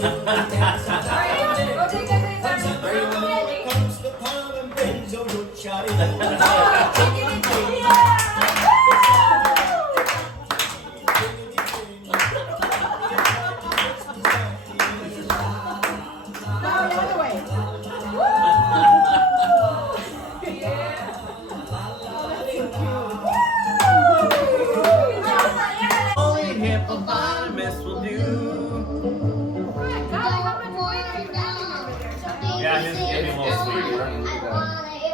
Go take that thing down. Comes the pound and brings your good shot in. Now the other way. Only hippopotamus will do. Yeah, his getting a little sweeter.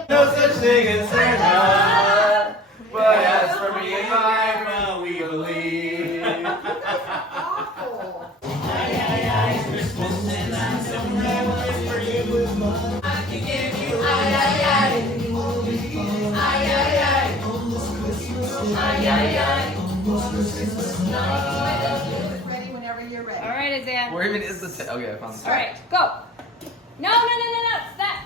No such thing as Santa, but as for me and mine, we believe. Awful. Christmas and I'm so happy for you. I can give you Ready whenever you're ready. All right, Isaiah. Where even is the okay, I found the All right, go. No, stop.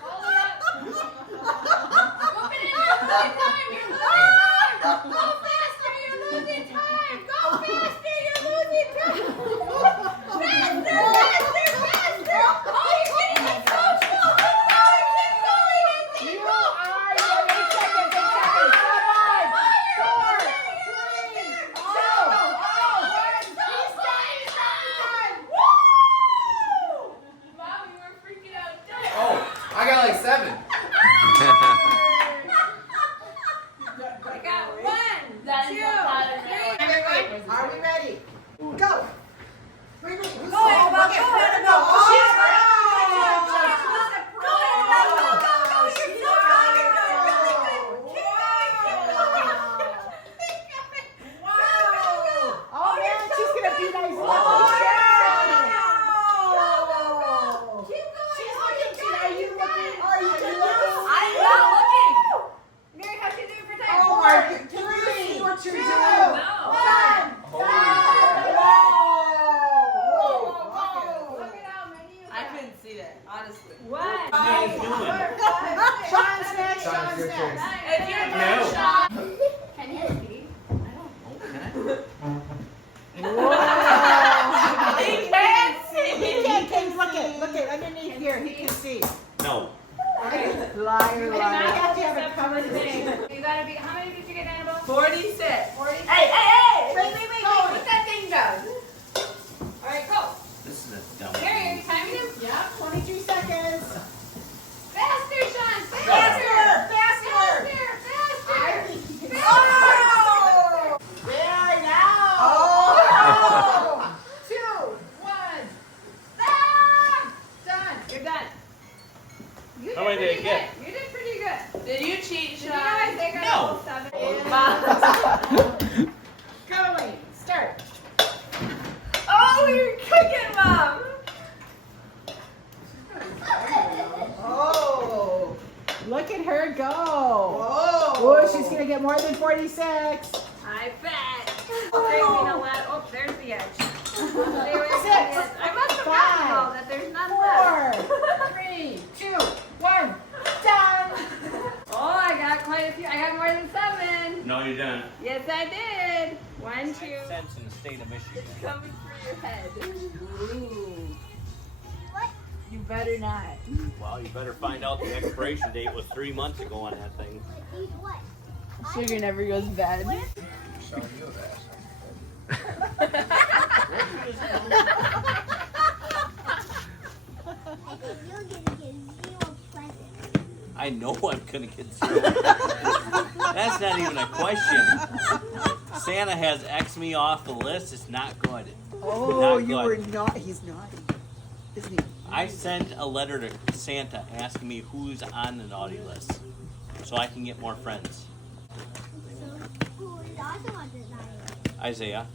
Hold it up. Open it up. Go faster, you're losing time. Go faster, you're losing time. Faster. Oh, you're getting it so slow. Keep going. You are your 8 seconds. 8 seconds. 5, 4, 3, 2, 1. Mom, you were freaking out. Oh, I got like 7. I got 1, 2, 3. Are we ready? Go. Wait, who's Go, slow? Emma, Okay, go. no, no, no. Go. She's Go. ready. Go, Emma, go. You're so good. You're doing really good. Wow. Oh, man, she's going to be nice. Keep going. She's looking. Are you looking? Are you looking? I'm not looking. Mary, how'd you do for time? Oh, my God. Can we see what you're doing? No. 1. Holy Look at how many you got. I couldn't see that, honestly. One. Sean's next. Sean, Sean's it's your turn. next. It's your No. turn, Sean. Can you see? He can't see. Look at underneath here. He can see. No. Liar, Hey, liar. now You have to have except it for covered. the thing. You gotta be, how many did you get, Annabelle? 46. 40? Hey! Wait, put that thing down. All right, go. This is a dumb Mary, are you timing him? Yeah, 22 seconds. Faster, Sean, faster. Faster. Faster. Oh! There now. Oh! 2, 1. Ah! Done. You're done. You How many did pretty you get? good. You did pretty good. Did you cheat, Did you Sean? guys take No. a 7? Curly, start. Oh, you're cooking, Mom! Oh. Look at her go. Whoa! Oh, she's going to get more than 46. I bet. Crazy how loud. Oh, there's the edge. There was the edge. I must have gotten all that. There's none left. 4, 3, 2, 1. Done. Oh, I got quite a few. I got more than 7. No, you didn't. Yes, I did. 1, 2. Cents in the state of Michigan. Coming for your head. Ooh. You better not. Well, you better find out the expiration date was 3 months ago on that thing. Sugar never goes bad. I know I'm gonna get zero. That's not even a question. Santa has X'd me off the list. It's not good. Oh, Not you good. were not. He's naughty. Isn't he? I sent a letter to Santa asking me who's on the naughty list so I can get more friends. Isaiah.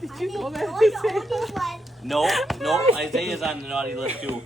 Did you know that? No, Isaiah's on the naughty list too.